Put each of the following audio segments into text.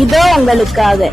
இதோ உங்களுக்காக.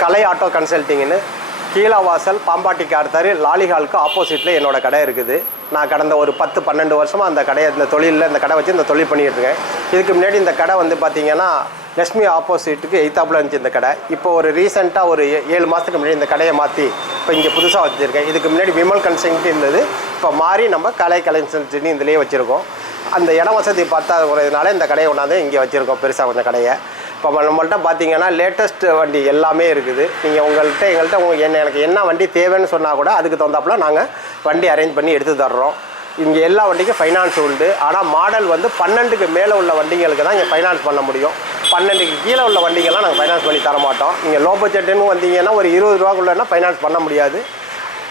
கலை ஆட்டோ கன்சல்ட்டிங்னு கீழவாசல் பாம்பாட்டிக்கு அடுத்தாரு லாலிஹாலுக்கு ஆப்போசிட்டில் என்னோடய கடை இருக்குது. நான் கடந்த ஒரு 10-12 வருஷமாக அந்த கடையை இந்த தொழிலில் இந்த கடை வச்சு இந்த தொழில் பண்ணிகிட்டு இருக்கேன். இதுக்கு முன்னாடி இந்த கடை வந்து பார்த்திங்கன்னா லக்ஷ்மி ஆப்போசிட்டுக்கு எய்த்தாப்பில் இருந்துச்சு இந்த கடை. இப்போ ஒரு ரீசெண்டாக ஒரு 7 மாதத்துக்கு முன்னாடி இந்த கடையை மாற்றி இப்போ இங்கே புதுசாக வச்சுருக்கேன். இதுக்கு முன்னாடி விமல் கன்சல்ட்டி இருந்தது, இப்போ மாறி நம்ம கலை கன்சல்ட்டின்னு இதிலேயே வச்சுருக்கோம். அந்த இட வசதி பார்த்தாதுனால இந்த கடையை கொண்டாந்து இங்கே வச்சுருக்கோம் பெருசாக கொஞ்சம் கடையை. இப்போ நம்மள்ட்ட பார்த்தீங்கன்னா லேட்டஸ்ட் வண்டி எல்லாமே இருக்குது. நீங்கள் எங்கள்கிட்ட எனக்கு என்ன வண்டி தேவைன்னு சொன்னால் கூட அதுக்கு தகுந்தாப்புல நாங்கள் வண்டி அரேஞ்ச் பண்ணி எடுத்து தர்றோம். இங்கே எல்லா வண்டிக்கும் ஃபைனான்ஸ் உண்டு. ஆனால் மாடல் வந்து 12க்கு மேலே உள்ள வண்டிகளுக்கு தான் இங்கே ஃபைனான்ஸ் பண்ண முடியும். 12க்கு கீழே உள்ள வண்டிகள்லாம் நாங்கள் ஃபைனான்ஸ் பண்ணி தர மாட்டோம். நீங்கள் லோ பட்ஜெட்டுன்னு வந்தீங்கன்னா ஒரு 20 ரூபாக்குள்ளேன்னா ஃபைனான்ஸ் பண்ண முடியாது.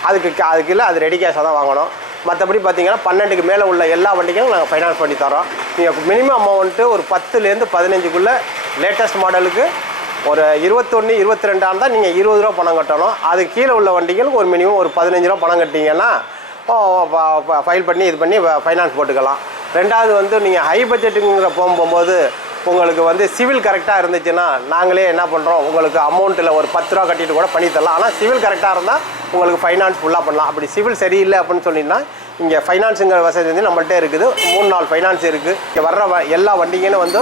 அதுக்கு இல்லை, அது ரெடி கேஷாக தான் வாங்கணும். மற்றபடி பார்த்தீங்கன்னா 12க்கு மேலே உள்ள எல்லா வண்டிகளும் நாங்கள் ஃபைனான்ஸ் பண்ணி தரோம். நீங்கள் மினிமம் அமௌண்ட்டு ஒரு 10லேருந்து 15க்குள்ளே லேட்டஸ்ட் மாடலுக்கு ஒரு 21, 22 இருந்தால் நீங்கள் 20 ரூபா பணம் கட்டணும். அதுக்கு கீழே உள்ள வண்டிகளுக்கு ஒரு மினிமம் ஒரு 15 ரூபா பணம் கட்டிங்கன்னா ஃபைல் பண்ணி இது பண்ணி ஃபைனான்ஸ் போட்டுக்கலாம். ரெண்டாவது வந்து நீங்கள் ஹை பட்ஜெட்டுங்கிற போகும்போது உங்களுக்கு வந்து சிவில் கரெக்டாக இருந்துச்சுன்னா நாங்களே என்ன பண்ணுறோம், உங்களுக்கு அமௌண்ட்டில் ஒரு 10 ரூபா கட்டிட்டு கூட பண்ணி தரலாம். ஆனால் சிவில் கரெக்டாக இருந்தால் உங்களுக்கு ஃபைனான்ஸ் ஃபுல்லாக பண்ணலாம். அப்படி சிவில் சரியில்லை அப்படின்னு சொன்னீங்கன்னா இங்கே ஃபைனான்ஸுங்கிற வசதி வந்து நம்மள்கிட்ட இருக்குது. 3-4 ஃபைனான்ஸ் இருக்குது. இங்கே வர்ற எல்லா வண்டிங்கன்னு வந்து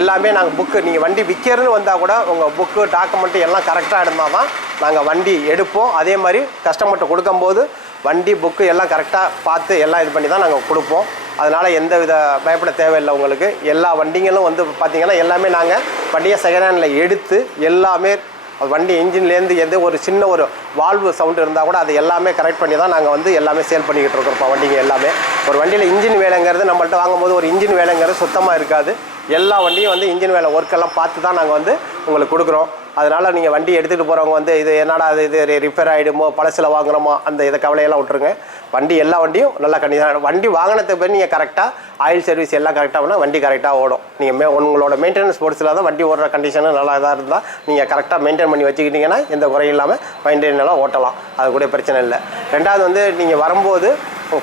எல்லாமே நாங்கள் புக்கு, நீங்கள் வண்டி விற்கிறதுன்னு வந்தால் கூட உங்கள் புக்கு டாக்குமெண்ட்டு எல்லாம் கரெக்டாக இருந்தால் தான் நாங்கள் வண்டி எடுப்போம். அதே மாதிரி கஸ்டமர்கிட்ட கொடுக்கும்போது வண்டி புக்கு எல்லாம் கரெக்டாக பார்த்து எல்லாம் இது பண்ணி தான் நாங்கள் கொடுப்போம். அதனால் எந்த வித பயப்பட தேவையில்லை. உங்களுக்கு எல்லா வண்டிங்களும் வந்து பார்த்திங்கன்னா எல்லாமே நாங்கள் வண்டியை செகண்ட் ஹேண்டில் எடுத்து எல்லாமே வண்டி இன்ஜின்லேருந்து எந்த ஒரு சின்ன ஒரு வால்வு சவுண்டு இருந்தால் கூட அது எல்லாமே கரெக்ட் பண்ணி தான் நாங்கள் வந்து எல்லாமே சேல் பண்ணிக்கிட்டு இருக்கோம். இப்போ வண்டிங்க எல்லாமே ஒரு வண்டியில் இன்ஜின் வேலைங்கிறது நம்மள்ட்ட வாங்கும்போது ஒரு இன்ஜின் வேலைங்கிறது சுத்தமாக இருக்காது. எல்லா வண்டியும் வந்து இன்ஜின் வேலை ஒர்க்கெல்லாம் பார்த்து தான் நாங்கள் வந்து உங்களுக்கு கொடுக்குறோம். அதனால் நீங்கள் வண்டி எடுத்துகிட்டு போகிறவங்க வந்து இது என்னடா இது ரிப்பேர் ஆகிடுமோ பழசில் வாங்குகிறோமோ அந்த இதை கவலையெல்லாம் விட்டுருங்க. வண்டி எல்லா வண்டியும் நல்லா கண்டிஷன். வண்டி வாங்கினதுக்கு பிறகு நீங்கள் கரெக்டாக ஆயில் சர்வீஸ் எல்லாம் கரெக்டாக பண்ணால் வண்டி கரெக்டாக ஓடும். நீங்கள் உங்களோட மெயின்டெனன்ஸ் பொறுத்தில் தான் வண்டி ஓடுற கண்டிஷனும் நல்லா இதாக இருந்தால் நீங்கள் கரெக்டாக மெயின்டைன் பண்ணி வச்சுக்கிட்டிங்கன்னா எந்த குறையும் இல்லாமல் மெயின்டைனெல்லாம் ஓட்டலாம். அது கூட பிரச்சனை இல்லை. ரெண்டாவது வந்து நீங்கள் வரும்போது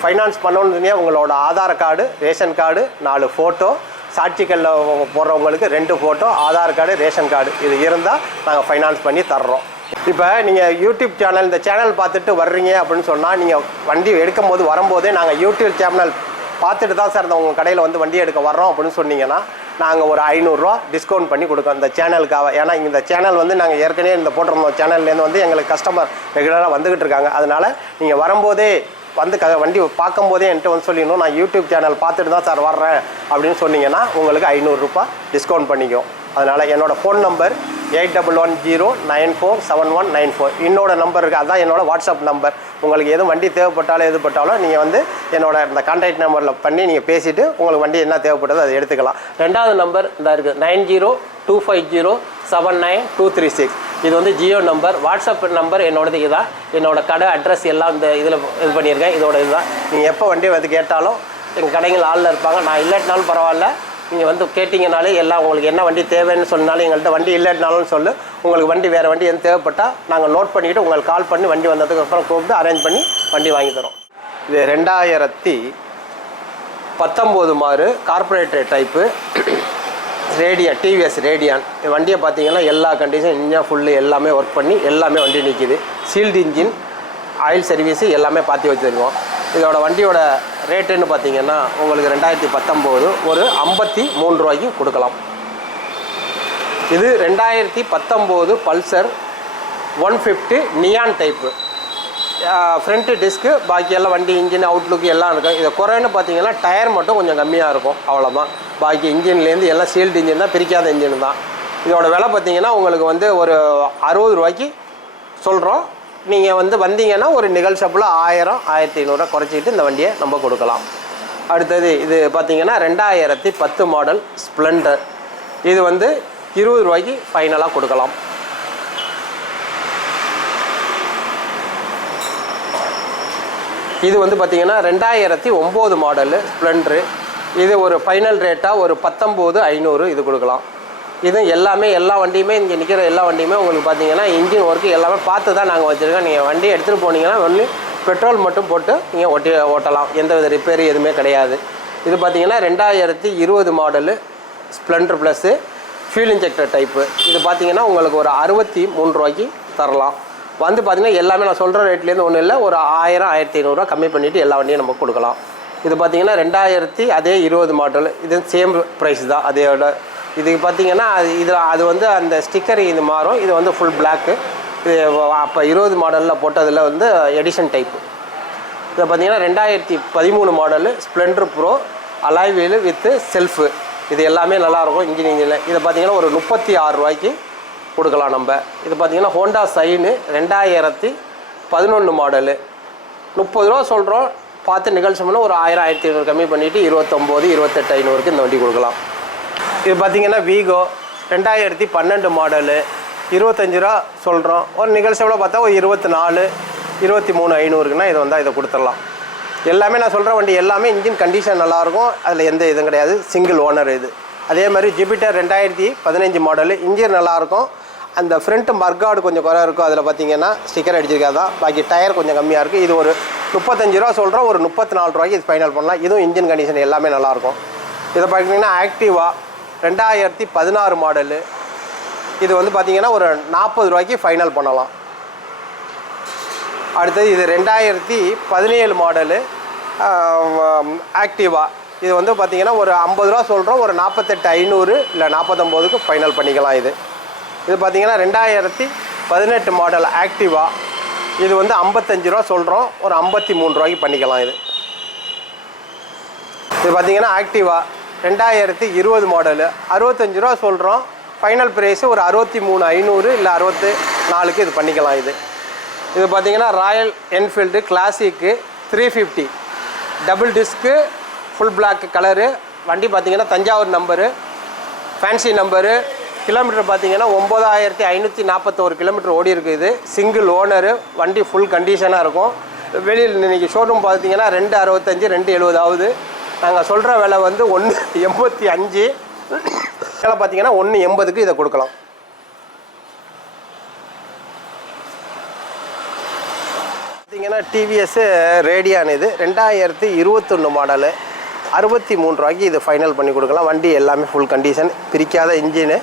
ஃபைனான்ஸ் பண்ணணும்னு சொன்னால் உங்களோட Aadhaar card, ration card, 4 photo, சாட்சிகளில் போடுறவங்களுக்கு 2 photo, Aadhaar card, ration card இது இருந்தால் நாங்கள் ஃபைனான்ஸ் பண்ணி தர்றோம். இப்போ நீங்கள் யூடியூப் சேனல் இந்த சேனல் பார்த்துட்டு வர்றீங்க அப்படின்னு சொன்னால் நீங்கள் வண்டி எடுக்கும் போது வரும்போதே நாங்கள் யூடியூப் சேனல் பார்த்துட்டு தான் சார் உங்கள் கடையில் வந்து வண்டி எடுக்க வர்றோம் அப்படின்னு சொன்னீங்கன்னா நாங்கள் ஒரு 500 ரூபா டிஸ்கவுண்ட் பண்ணி கொடுக்கோம் இந்த சேனலுக்காக. ஏன்னா இந்த சேனல் வந்து நாங்கள் ஏற்கனவே இந்த போட்டிருந்தோம் சேனல்லேருந்து வந்து எங்களுக்கு கஸ்டமர் ரெகுலராக வந்துக்கிட்டு இருக்காங்க. அதனால் நீங்கள் வரும்போதே வந்து வண்டி பார்க்கும்போதே என்கிட்ட வந்து சொல்லிடணும், நான் யூடியூப் சேனல் பார்த்துட்டு தான் சார் வர்றேன் அப்படின்னு சொன்னீங்கன்னா உங்களுக்கு 500 ரூபா டிஸ்கவுண்ட் பண்ணிக்கும். அதனால் என்னோடய ஃபோன் நம்பர் 8110947194 என்னோட நம்பர் இருக்குது. அதுதான் என்னோடய வாட்ஸ்அப் நம்பர். உங்களுக்கு எதுவும் வண்டி தேவைப்பட்டாலும் எதுப்பட்டாலும் நீங்கள் வந்து என்னோட இந்த கான்டாக்ட் நம்பரில் பண்ணி நீங்கள் பேசிவிட்டு உங்களுக்கு வண்டி என்ன தேவைப்பட்டதோ அதை எடுத்துக்கலாம். ரெண்டாவது நம்பர் இந்த இருக்குது 9025079236. இது வந்து ஜியோ நம்பர். வாட்ஸ்அப் நம்பர் என்னோடது இதுதான். என்னோடய கடை அட்ரஸ் எல்லாம் இந்த இதில் இது பண்ணியிருக்கேன். இதோட இதுதான். நீங்கள் எப்போ வண்டி வந்து கேட்டாலும் எங்கள் கடைகள் ஆளில் இருப்பாங்க. நான் இல்லாட்டினாலும் பரவாயில்ல, நீங்கள் வந்து கேட்டிங்கனாலே எல்லாம் உங்களுக்கு என்ன வண்டி தேவைன்னு சொன்னாலும் எங்கள்கிட்ட வண்டி இல்லாட்டினாலும் சொல்லு. உங்களுக்கு வண்டி வேறு வண்டி எதுவும் தேவைப்பட்டால் நாங்கள் நோட் பண்ணிக்கிட்டு உங்களுக்கு கால் பண்ணி வண்டி வந்ததுக்கப்புறம் கூப்பிட்டு அரேஞ்ச் பண்ணி வண்டி வாங்கி தரோம். இது 2019 மாறு carburettor type Radeon, TVS Radeon வண்டியை பார்த்தீங்கன்னா எல்லா கண்டிஷன் இன்ஜின் ஃபுல்லு எல்லாமே ஒர்க் பண்ணி எல்லாமே வண்டி நிற்கிது. சீல்டு இன்ஜின், ஆயில் சர்வீஸு எல்லாமே பார்த்து வச்சுருக்கோம். இதோட வண்டியோட ரேட்டுன்னு பார்த்தீங்கன்னா உங்களுக்கு 2019 ஒரு 53 ரூபாய்க்கு கொடுக்கலாம். இது 2019 Pulsar 150 neon type. Front disc, பாக்கியெல்லாம் வண்டி இன்ஜின் அவுட்லுக்கு எல்லாம் இருக்கும். இதை குறைன்னு பார்த்தீங்கன்னா டயர் மட்டும் கொஞ்சம் கம்மியாக இருக்கும், அவ்வளோதான். பாக்கி இன்ஜின்லேருந்து எல்லாம் சீல்டு இன்ஜின் தான், பிரிக்காத இன்ஜின் தான். இதோட விலை பார்த்தீங்கன்னா உங்களுக்கு வந்து ஒரு 60 ரூபாய்க்கு சொல்கிறோம். நீங்கள் வந்து வந்தீங்கன்னா ஒரு நிகழ்ச்சப்பில் 1000-1500 குறைச்சிக்கிட்டு இந்த வண்டியை நம்ம கொடுக்கலாம். அடுத்தது இது பார்த்தீங்கன்னா 2010 மாடல் ஸ்ப்ளெண்டர். இது வந்து 20 ரூபாய்க்கு ஃபைனலாக கொடுக்கலாம். இது வந்து பார்த்தீங்கன்னா 2009 மாடலு ஸ்ப்ளெண்டரு. இது ஒரு ஃபைனல் ரேட்டாக ஒரு 19,500 இது கொடுக்கலாம். இது எல்லாமே எல்லா வண்டியுமே இங்கே நிற்கிற எல்லா வண்டியுமே உங்களுக்கு பார்த்தீங்கன்னா இன்ஜின் ஒர்க்கு எல்லாமே பார்த்து தான் நாங்கள் வச்சுருக்கோம். நீங்கள் வண்டியை எடுத்துகிட்டு போனீங்கன்னா ஒன்லி பெட்ரோல் மட்டும் போட்டு நீங்கள் ஓட்டலாம். எந்த வித ரிப்பேர் எதுவுமே கிடையாது. இது பார்த்தீங்கன்னா 2020 model Splendor plus fuel injector type. இது பார்த்தீங்கன்னா உங்களுக்கு ஒரு 63 ரூபாய்க்கு தரலாம். வந்து பார்த்தீங்கன்னா எல்லாமே நான் சொல்கிற ரேட்லேருந்து ஒன்றும் இல்லை, ஒரு 1000 1500 கம்மி பண்ணிவிட்டு எல்லா வண்டியும் நம்ம கொடுக்கலாம். இது பார்த்தீங்கன்னா 2020 மாடல். இது சேம் ப்ரைஸ் தான் அதோட. இதுக்கு பார்த்தீங்கன்னா அது வந்து அந்த ஸ்டிக்கர் இது மாறும். இது வந்து ஃபுல் பிளாக்கு. இது அப்போ 20 மாடலில் போட்டதில் வந்து எடிஷன் டைப்பு. இதை பார்த்தீங்கன்னா 2013 model Splendor Pro alloy wheel with self. இது எல்லாமே நல்லாயிருக்கும் இன்ஜினியரில். இதை பார்த்தீங்கன்னா ஒரு 36 ரூபாய்க்கு கொடுக்கலாம் நம்ம. இது பார்த்தீங்கன்னா ஹோண்டா சைனு 2011 மாடலு 30 ரூபா சொல்கிறோம். பார்த்து நிகழ்ச்சி பண்ண ஒரு 1000 1500 கம்மி பண்ணிவிட்டு 29 28,500க்கு இந்த வண்டி கொடுக்கலாம். இது பார்த்தீங்கன்னா வீகோ 2012 மாடலு 25 ரூபா சொல்கிறோம். ஒரு நிகழ்ச்சியோட பார்த்தா ஒரு 24 23,500க்குன்னா இது வந்தால் இதை கொடுத்துடலாம். எல்லாமே நான் சொல்கிற வண்டி எல்லாமே இன்ஜின் கண்டிஷன் நல்லாயிருக்கும். அதில் எந்த இதுவும் கிடையாது. சிங்கிள் ஓனர் இது. அதே மாதிரி ஜூபிட்டர் 2015 மாடலு இன்ஜின் நல்லாயிருக்கும். அந்த ஃப்ரண்ட்டு மர்கார்டு கொஞ்சம் குறை இருக்கும். அதில் பார்த்தீங்கன்னா ஸ்டிக்கர் அடிச்சிருக்காதான். பாக்கி டயர் கொஞ்சம் கம்மியாக இருக்குது. இது ஒரு 35 ரூபா சொல்கிறோம். ஒரு 34 ரூபாய்க்கு இது ஃபைனல் பண்ணலாம். இதுவும் இன்ஜின் கண்டிஷன் எல்லாமே நல்லாயிருக்கும். இதை பார்த்தீங்கன்னா ஆக்டிவா 2016 மாடலு. இது வந்து பார்த்தீங்கன்னா ஒரு 40 ரூபாய்க்கு ஃபைனல் பண்ணலாம். அடுத்தது இது 2017 மாடலு ஆக்டிவா. இது வந்து பார்த்தீங்கன்னா ஒரு 50 ரூபா சொல்கிறோம். ஒரு 48,500 இல்லை 49க்கு ஃபைனல் பண்ணிக்கலாம். இது பார்த்தீங்கன்னா 2018 மாடல் ஆக்டிவா. இது வந்து 55 ரூபா சொல்கிறோம். ஒரு 53 ரூபாய்க்கு பண்ணிக்கலாம். இது பார்த்தீங்கன்னா ஆக்டிவா 2020 மாடலு 65 ரூபா சொல்கிறோம். ஃபைனல் ப்ரைஸு ஒரு 63,500 இல்லை 64க்கு இது பண்ணிக்கலாம். இது பார்த்தீங்கன்னா Royal Enfield classic 350 double disc full black colour வண்டி. பார்த்தீங்கன்னா Thanjavur number, fancy number. Kilometre பார்த்தீங்கன்னா 9,541 கிலோமீட்டர் ஓடி இருக்குது. Single owner. வண்டி ஃபுல் கண்டிஷனாக இருக்கும். வெளியில் இன்றைக்கி ஷோரூம் பார்த்தீங்கன்னா 265 270 ஆகுது. நாங்கள் சொல்கிற விலை வந்து 185. விலை பார்த்தீங்கன்னா 180க்கு இதை கொடுக்கலாம். பார்த்தீங்கன்னா டிவிஎஸ் ரேடியான் இது 2021 மாடலு 63 ரூபாய்க்கு இது ஃபைனல் பண்ணி கொடுக்கலாம். வண்டி எல்லாமே ஃபுல் கண்டிஷன், பிரிக்காத இன்ஜினு.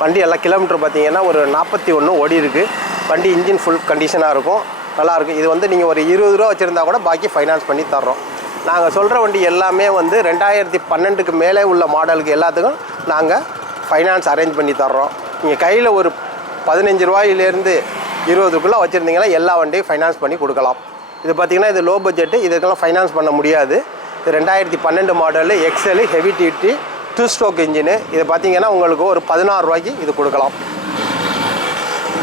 வண்டி எல்லாம் கிலோமீட்டர் பார்த்தீங்கன்னா ஒரு 41 ஓடி இருக்குது. வண்டி இன்ஜின் ஃபுல் கண்டிஷனாக இருக்கும், நல்லாயிருக்கும். இது வந்து நீங்கள் ஒரு 20 ரூபா வச்சுருந்தா கூட பாக்கி ஃபைனான்ஸ் பண்ணி தர்றோம். நாங்கள் சொல்கிற வண்டி எல்லாமே வந்து 2012க்கு மேலே உள்ள மாடலுக்கு எல்லாத்துக்கும் நாங்கள் ஃபைனான்ஸ் அரேஞ்ச் பண்ணி தர்றோம். நீங்கள் கையில் ஒரு 15 ரூபாயிலேருந்து 20க்குள்ளே வச்சுருந்தீங்கன்னா எல்லா வண்டியும் ஃபைனான்ஸ் பண்ணி கொடுக்கலாம். இது பார்த்திங்கன்னா இது லோ பட்ஜெட்டு, இதுக்கெல்லாம் ஃபைனான்ஸ் பண்ண முடியாது. இது 2012 model Excel heavy duty 2 stroke engine. இது பார்த்திங்கன்னா உங்களுக்கு ஒரு 16 ரூபாய்க்கு இது கொடுக்கலாம்.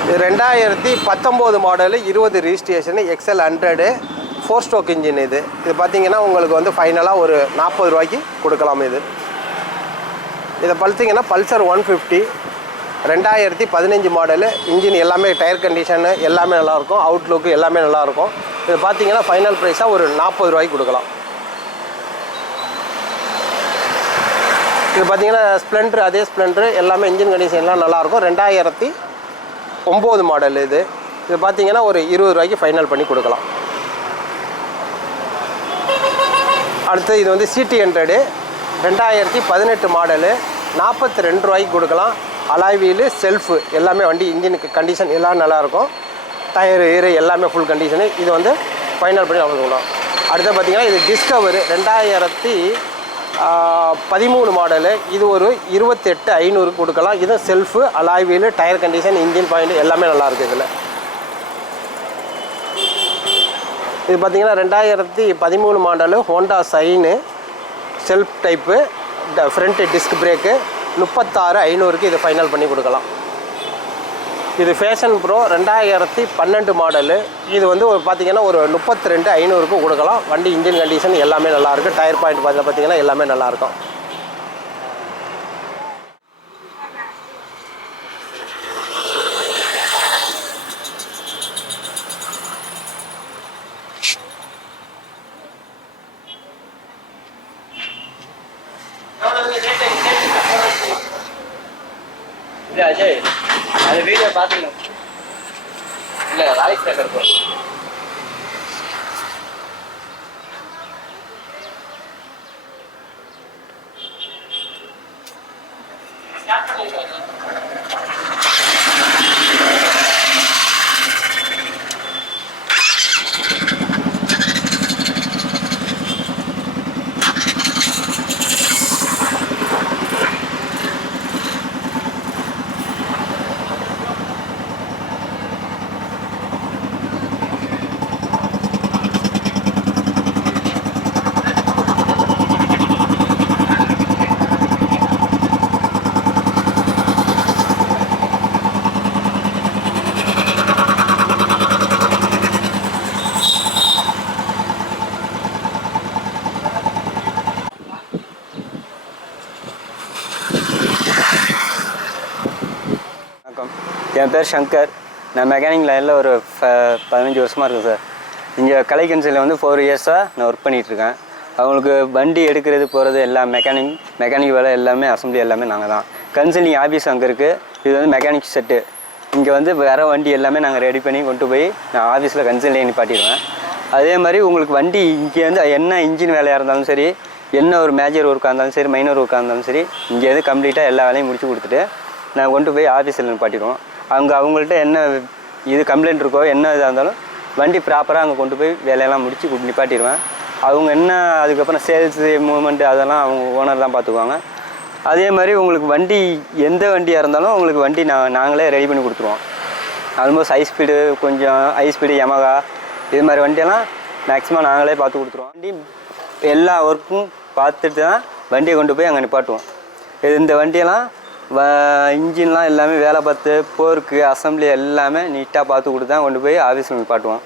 இது 2019 மாடலு 20 ரிஜிஸ்ட்ரேஷனு எக்ஸல் 100 4 ஸ்ட்ரோக் இன்ஜின். இது பார்த்திங்கன்னா உங்களுக்கு வந்து ஃபைனலாக ஒரு 40 ரூபாய்க்கு கொடுக்கலாம். இதை பார்த்தீங்கன்னா பல்சர் 150 2015 மாடலு இன்ஜின் எல்லாமே டயர் கண்டிஷனு எல்லாமே நல்லாயிருக்கும். அவுட்லுக்கு எல்லாமே நல்லாயிருக்கும். இது பார்த்தீங்கன்னா ஃபைனல் ப்ரைஸாக ஒரு 40 ரூபாய்க்கு கொடுக்கலாம். இது பார்த்தீங்கன்னா ஸ்ப்ளெண்டர், அதே ஸ்ப்ளெண்டர் எல்லாமே இன்ஜின் கண்டிஷன் எல்லாம் நல்லாயிருக்கும். 2009 மாடல். இது பார்த்தீங்கன்னா ஒரு 20 ரூபாய்க்கு ஃபைனல் பண்ணி கொடுக்கலாம். அடுத்து இது வந்து சிடி 100 2018 மாடலு 42 ரூபாய்க்கு கொடுக்கலாம். அலாய் வீலு செல்ஃபு எல்லாமே வண்டி இன்ஜினுக்கு கண்டிஷன் எல்லாம் நல்லாயிருக்கும். டயரு ஏறு எல்லாமே ஃபுல் கண்டிஷனு. இது வந்து ஃபைனல் பண்ணி கொடுக்கலாம். அடுத்து பார்த்திங்கன்னா இது டிஸ்கவர் 2013 மாடலு. இது ஒரு 28,500 கொடுக்கலாம். இது self alloy wheel tyre condition engine point எல்லாமே நல்லாயிருக்கு. இது பார்த்திங்கன்னா 2013 model Honda Shine self type front disc brake 36,500க்கு இது ஃபைனல் பண்ணி கொடுக்கலாம். இது ஃபேஷன் ப்ரோ 2012 மாடலு. இது வந்து பார்த்தீங்கன்னா ஒரு 32,500க்கு கொடுக்கலாம். வண்டி இன்ஜின் கண்டிஷன் எல்லாமே நல்லாயிருக்கு. டயர் பாயிண்ட் பார்த்தீங்கன்னா எல்லாமே நல்லாயிருக்கும். அஜய் அது வீடியோ பார்த்துக்கணும். இல்லை வாய்ஸ் ரெக்கார்ட் போ. என் பேர் சங்கர். நான் மெக்கானிக் லைனில் ஒரு 15 வருஷமாக இருக்கேன் சார். இங்கே கலை கன்சல்ட்டில் வந்து 4 இயர்ஸாக நான் ஒர்க் பண்ணிகிட்ருக்கேன். அவங்களுக்கு வண்டி எடுக்கிறது போகிறது எல்லாம் மெக்கானிக் வேலை எல்லாமே அசம்பிளி எல்லாமே நாங்கள் தான். கன்சல்டிங் ஆஃபீஸ் அங்கே இருக்குது. இது வந்து மெக்கானிக் செட்டு. இங்கே வந்து வேறு வண்டி எல்லாமே நாங்கள் ரெடி பண்ணி கொண்டு போய் நான் ஆஃபீஸில் கன்சல்டிங் நிப்பாட்டிடுவேன். அதே மாதிரி உங்களுக்கு வண்டி இங்கே வந்து என்ன இன்ஜின் வேலையாக இருந்தாலும் சரி, என்ன ஒரு மேஜர் ஒர்க்காக இருந்தாலும் சரி, மைனர் ஒர்க்காக இருந்தாலும் சரி, இங்கே வந்து கம்ப்ளீட்டாக எல்லா வேலையும் முடிச்சு கொடுத்துட்டு நான் கொண்டு போய் ஆஃபீஸில் நிப்பாட்டிடுவோம். அங்கே அவங்கள்ட்ட என்ன இது கம்ப்ளைண்ட் இருக்கோ என்ன இதாக இருந்தாலும் வண்டி ப்ராப்பராக அங்கே கொண்டு போய் வேலையெல்லாம் முடித்து நிப்பாட்டிடுவேன். அவங்க என்ன அதுக்கப்புறம் சேல்ஸு மூவ்மெண்ட்டு அதெல்லாம் அவங்க ஓனர் தான் பார்த்துக்குவாங்க. அதே மாதிரி உங்களுக்கு வண்டி எந்த வண்டியாக இருந்தாலும் உங்களுக்கு வண்டி நாங்களே ரெடி பண்ணி கொடுத்துருவோம். ஆல்மோஸ்ட் ஹை ஸ்பீடு, கொஞ்சம் ஹை ஸ்பீடு, யமகா இது மாதிரி வண்டியெல்லாம் மேக்ஸிமம் நாங்களே பார்த்து கொடுத்துருவோம். வண்டி எல்லா ஒர்க்கும் பார்த்துட்டு தான் வண்டியை கொண்டு போய் அங்கே நிப்பாட்டுவோம். இந்த வண்டியெல்லாம் இன்ஜின்லாம் எல்லாமே வேலை பார்த்து போர்க்கு அசம்பிளி எல்லாமே நீட்டாக பார்த்து கொடுத்து தான் கொண்டு போய் ஆஃபீஸில் நிப்பாட்டுவோம்.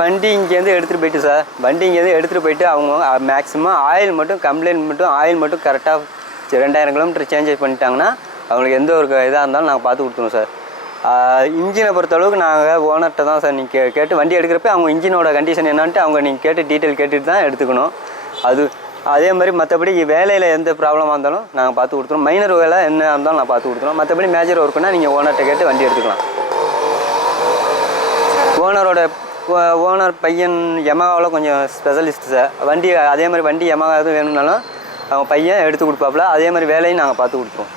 வண்டி இங்கேருந்து எடுத்துகிட்டு போயிட்டு சார், வண்டி இங்கேருந்து எடுத்துகிட்டு போயிட்டு அவங்க மேக்ஸிமம் ஆயில் மட்டும் ஆயில் மட்டும் கரெக்டாக 2000 கிலோமீட்டர் சேஞ்சஸ் பண்ணிட்டாங்கன்னா அவங்களுக்கு எந்த ஒரு இதாக இருந்தாலும் நாங்கள் பார்த்து கொடுத்துருவோம் சார். இன்ஜினை பொறுத்தளவுக்கு நாங்கள் ஓனர்கிட்ட தான் சார் நீங்கள் கேட்டு வண்டி எடுக்கிறப்ப அவங்க இன்ஜினோட கண்டிஷன் என்னான்ட்டு அவங்க நீங்கள் கேட்டு டீட்டெயில் கேட்டுட்டு தான் எடுத்துக்கணும். அதே மாதிரி மற்றபடி வேலையில் எந்த ப்ராப்ளமாக இருந்தாலும் நாங்கள் பார்த்து கொடுத்துருவோம். மைனர் வேலை என்ன இருந்தாலும் நான் பார்த்து கொடுத்துருவோம். மற்றபடி மேஜர் ஒர்க்குன்னா நீங்கள் ஓனர்கிட்ட கேட்டு வண்டி எடுத்துக்கலாம். ஓனர் பையன் யமகாவில் கொஞ்சம் ஸ்பெஷலிஸ்ட்டு சார். வண்டி அதே மாதிரி வண்டி யமகா எதுவும் வேணும்னாலும் அவங்க பையன் எடுத்து கொடுப்பாப்புல. அதே மாதிரி வேலையும் நாங்கள் பார்த்து கொடுத்துருவோம்.